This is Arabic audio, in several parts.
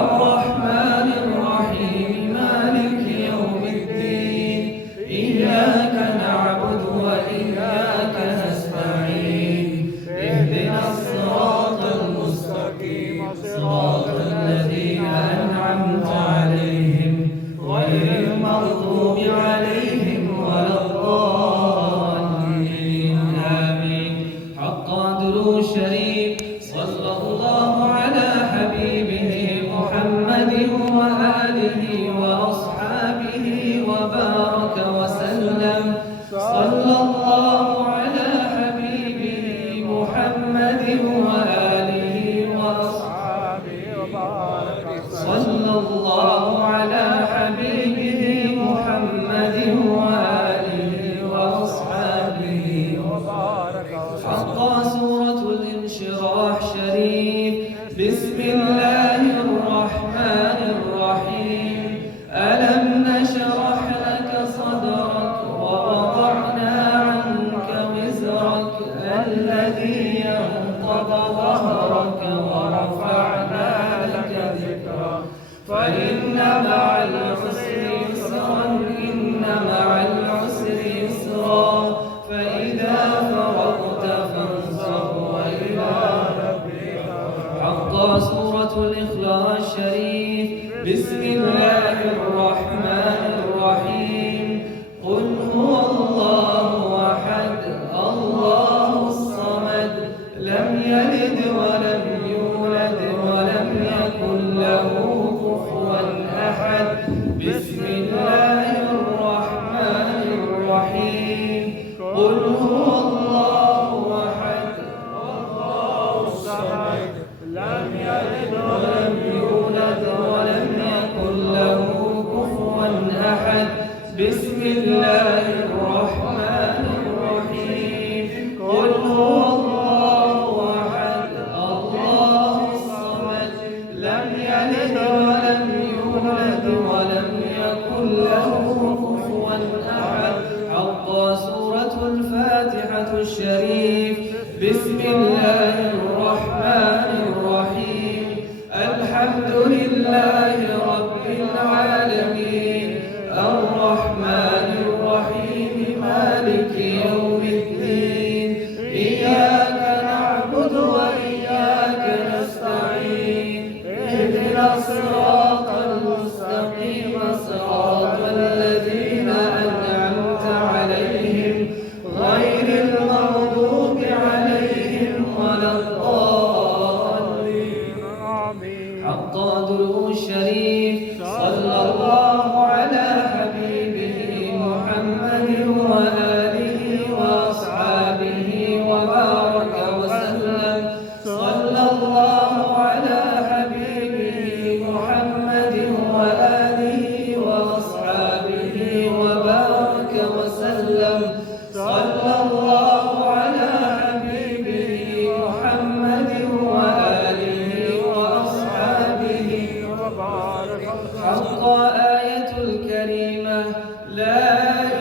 الرحمن الرحيم مالك يوم الدين إياك نعبد وإياك نستعين اهدنا الصراط المستقيم صراط الذين أنعمت عليهم غير المغضوب عليهم ولا الضالين آمين. حق قدره الشريف صلى الله على حبيبه محمد وآله وأصحابه وبارك وسلم. صلى الله على حبيبه محمد وآله وأصحابه وبارك صلى الله على حبيبه محمد وآله وأصحابه وبارك حق سورة الانشراح شريف. بسم الله الرحمن الرحيم. ألم نشرح لك صدرك ووضعنا عنك وزرك الذي ينقض ظهرك ورفعنا لك ذكرك فإن مع العسر يسرا إن مع العسر يسرا فإذا فرغت فانصب وإلى ربك. حق سورة الإخلاص شريف. بسم الله الرحمن الرحيم. قل هو الله أحد الله الصمد لم يلد ولم يولد ولم يكن له كفوا أحد. بسم الله الرحمن الرحيم. قل هو الله أحد الله الصمد لم يلد ولم يولد ولم يكن له كفوا أحد. بسم الله الرحمن الرحيم. قل هو الله أحد الله الصمد لم يلد ولم يولد ولم يكن له كفوا أحد. حق سورة الفاتحة الشريف. بسم الله الرحمن الرحيم. الحمد لله رب العالمين الرحمن الرحيم مالك يوم الدين إياك نعبد وإياك نستعين اهدنا الصراط المستقيم صراط الذين أنعمت عليهم غير المغضوب عليهم ولا الضالين آمين. حق قدره الشريف. صلى الله على حبيبه محمد وآله وأصحابه وبارك وسلم. صلى الله على حبيبه محمد وآله وأصحابه وبارك وسلم. صلى الله على حبيبه محمد وآله وأصحابه وبارك حق آية الكريمة. لا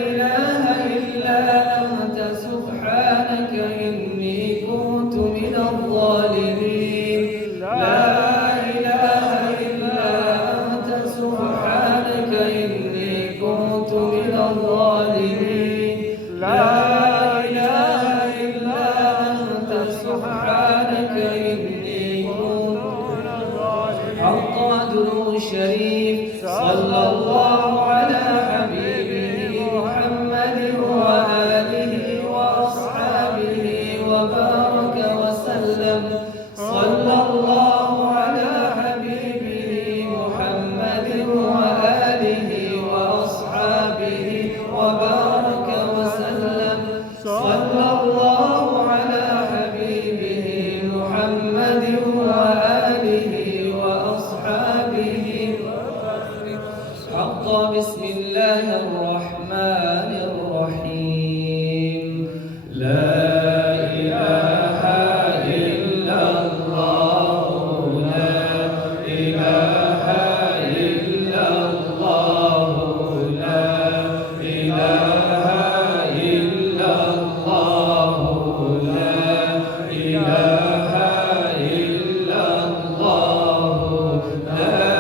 إله إلا أنت سبحانك إني كنت من الظالمين. لا إله إلا أنت سبحانك إني كنت من الظالمين. لا إله إلا أنت سبحانك إني كنت من الظالمين. حق قدره الشريف. صلى الله على حبيبه محمد وآله وأصحابه وبارك وسلم. صلى الله على حبيبه محمد وآله وأصحابه وبارك وسلم. صلى الله على حبيبه محمد وآله وأصحابه حق. بسم الله الرحمن الرحيم. لا إله إلا الله لا إله إلا الله لا إله إلا الله لا إله إلا الله لا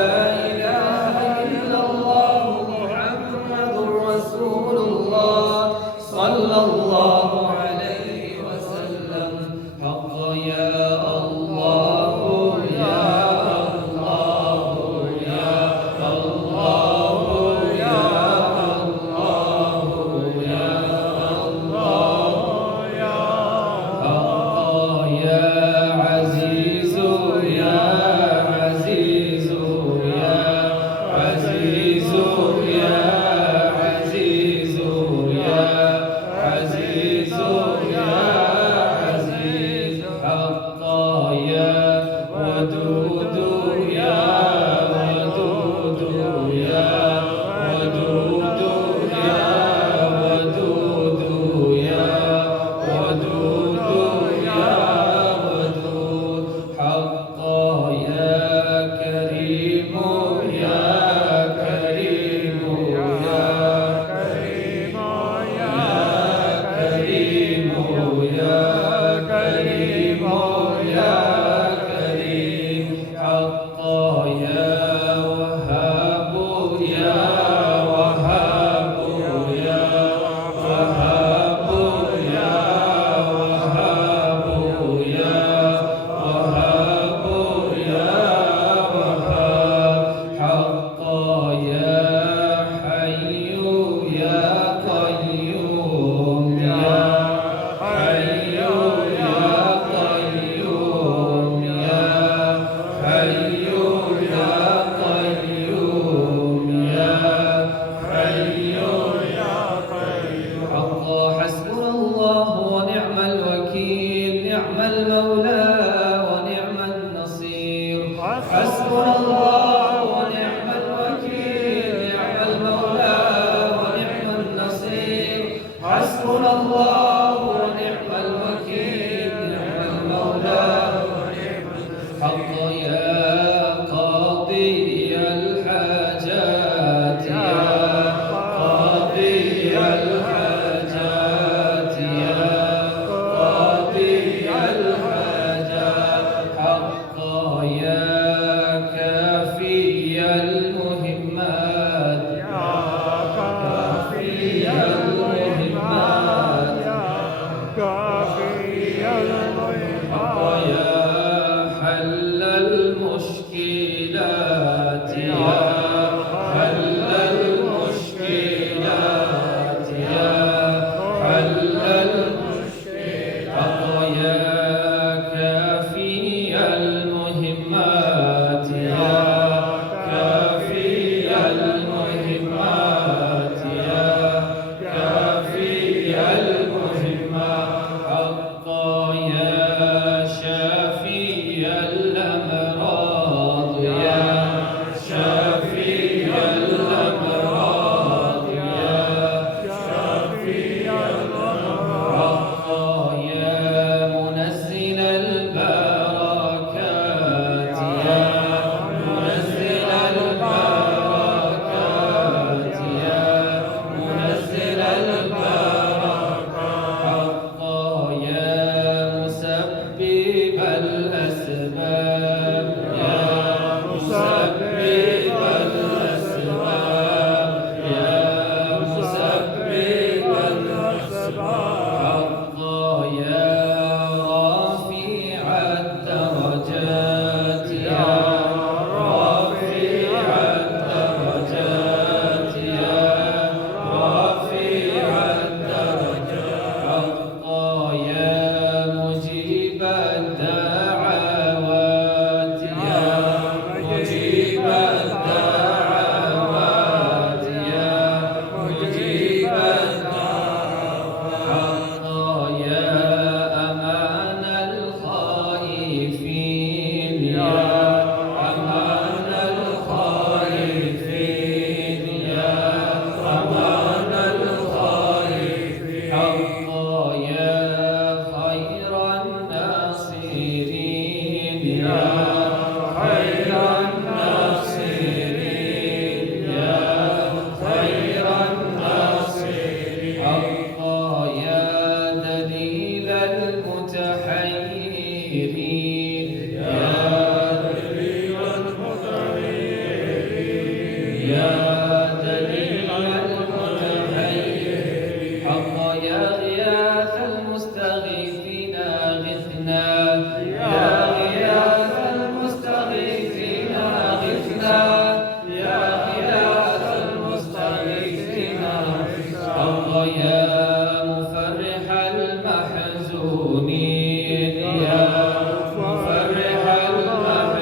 مفرح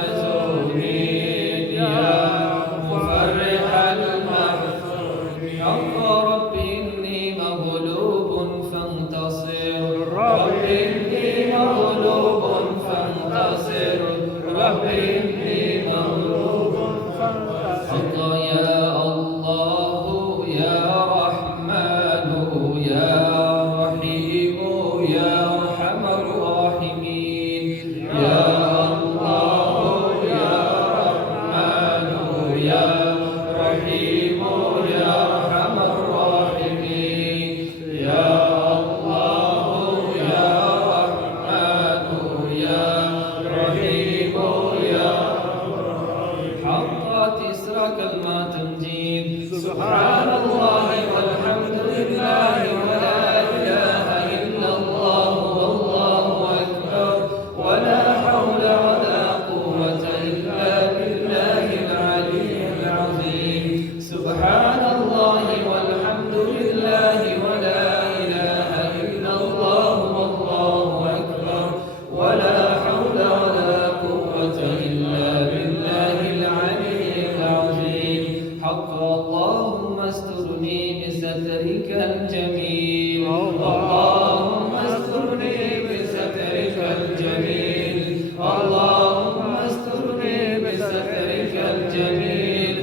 المحزونين يا مفرح رحيم يا أرحم الراحمين يا الله يا رحمن يا رحيم يا حقت إسرى كلمات تمجيد سبحان الله والحمد لله ولا إله إلا الله والله أكبر ولا حول ولا قوة إلا بالله العلي العظيم سبحان الله والحمد لله ولا إله إلا الله والله أكبر ولا حول ولا قوة إلا بالله العلي العظيم حق اللهم استرني بسترك الجميل اللهم استرني بسترك الجميل اللهم استرني بسترك الجميل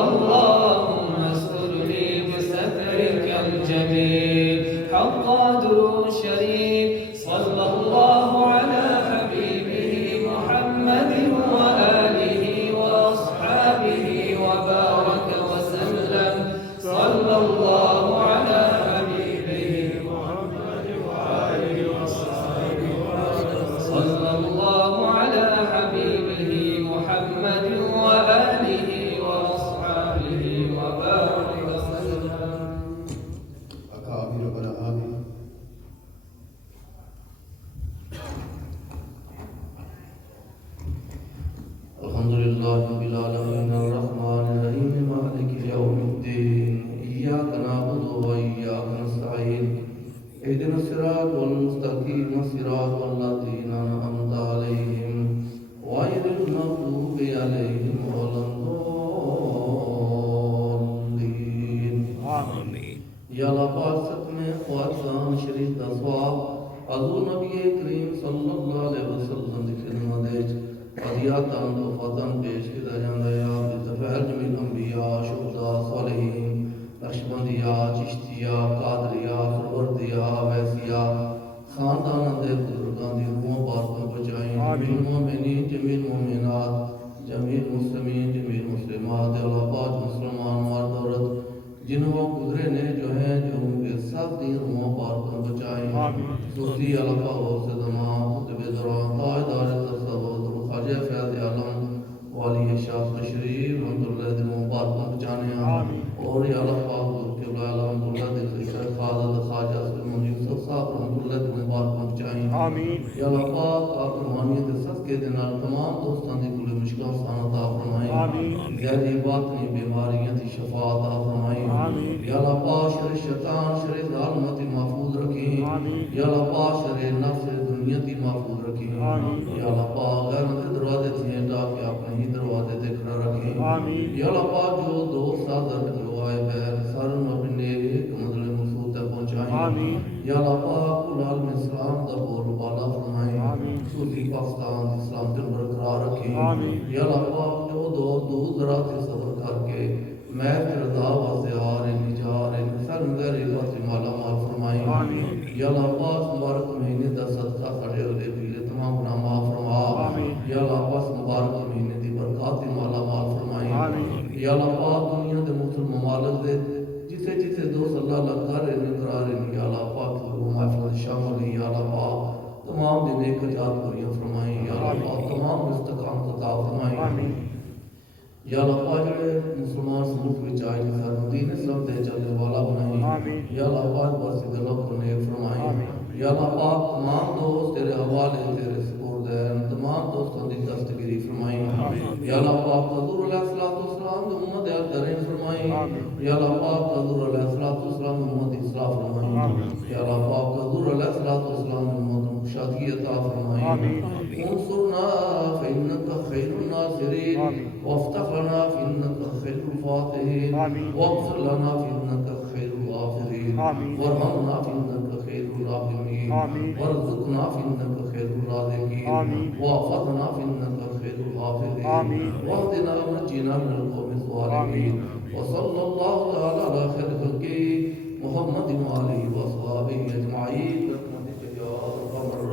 اللهم استرني بسترك الجميل حق درود شريف صلى الله على حبيبه محمد وآله وأصحابه وبارك وسلم صلى الله على حبيبه محمد وآله وصحبه صلى الله على حبيبه محمد وآله وأصحابه وبارك وسلم أكابر بلغاني الحمد لله رب العالمين الرحمن الرحيم مالك يوم الدين إياك نعبد وإياك نستعين اهدنا الصراط المستقيم صراط الذين أنعمت عليهم غير المغضوب عليهم ولا الضالين آمين یا اللہ پاک سب میں خواتان شریف دا ثواب حضور نبی کریم صلی اللہ علیہ وسلم دی خدمت وچ عطیاتاں و فتن پیش کیتا جاندا ہے آپ دی ظفیر جمیل انبیاء شہداء صالحین نقشبندیہ چشتیہ قادریہ سروردیہ ویسیہ خاندان دے بزرگاں دی روحاں پاک پہنچائیں جمیل مومنین جمیل مومنات جمیل مسلمین جمیل مسلمات اللہ پاک مسلمان مرد عورت جنہوں گزرے نے جو ہیں جو ان کے سب دین روحاں پاک پہنچائیں صوفی علقہ و صدمہ قطب دران تاجدار تصور خواجہ فیض عالم والی شاہ شریف رحمت اللہ دے مبارک پہنچانے اور یا اللہ پاک قبلہ الحمد اللہ دے خلیفہ خالد خواجہ سلمان یوسف صاحب رحمت اللہ دے مبارک پہنچائیں یا اللہ پاک آپ روحانیت صدقے دے نال تمام دوستان دی کل مشکل آسان عطا فرمائیں غیری باطنی بیماریاں دی شفا عطا فرمائیں یا اللہ پاک شر شیطان شر ظالمت محفوظ رکھیں یا اللہ پاک شر نفس دنیا دی محفوظ رکھیں یا اللہ پاک غیر دروازے تھیں تاکہ اپنے ہی دروازے تے کھڑا رکھیں یا اللہ پاک جو دوست صادر جو آئے بہن سارن اپنے ایک مدل مقصود تک پہنچائیں یا اللہ پاک کل عالم اسلام دا بول بالا فرمائیں صوفی پاکستان اسلام دن برقرار رکھیں یا اللہ پاک جو دور دراز سے صبر کر کے میں رضا واسطے آرے نجارے سر غیر بات مالا مال فرمائیں یا اللہ پاک مبارک مہینے دا صدقہ سڑے ہوئے پیلے تمام گناہ معاف فرما یا اللہ پاک مبارک مہینے دی برکات مالا مال فرمائیں یا اللہ پاک دنیا دے مسلم ممالک دے جسے جسے دوست اللہ لگا رہے نکرا رہے یا اللہ پاک وہ محفل شامل یا اللہ پاک تمام دن ایک اجار پوریاں فرمائیں یا اللہ پاک تمام استقام عطا فرمائیں یا اللہ پاک جڑے مسلمان سمجھ وچ آئے سر دین اسلام دے چلنے والا بنائیں یا اللہ پاک بس دلوں کو نیک فرمائیں یا اللہ پاک تمام دوست تیرے حوالے تیرے سپرد ہیں تمام دوستوں دی دستگیری فرمائیں یا اللہ پاک حضور علیہ السلام دی امت کریم فرمائیں یا اللہ پاک حضور علیہ السلام دی امت اصلاح فرمائیں یا اللہ پاک حضور علیہ السلام دی امت مشادی عطا فرمائیں انصرنا فإنك خير الناصرين وافتح لنا فإنك خير الفاتحين واغفر لنا فإنك خير الغافرين وارحمنا فإنك خير الراحمين وارزقنا فإنك خير الرازقين واحفظنا فإنك خير الحافظين واهدنا ونجنا من القوم الظالمين وصلى الله تعالى على خير خلقه محمد وآله وصحبه أجمعين برحمتك يا أرحم الراحمين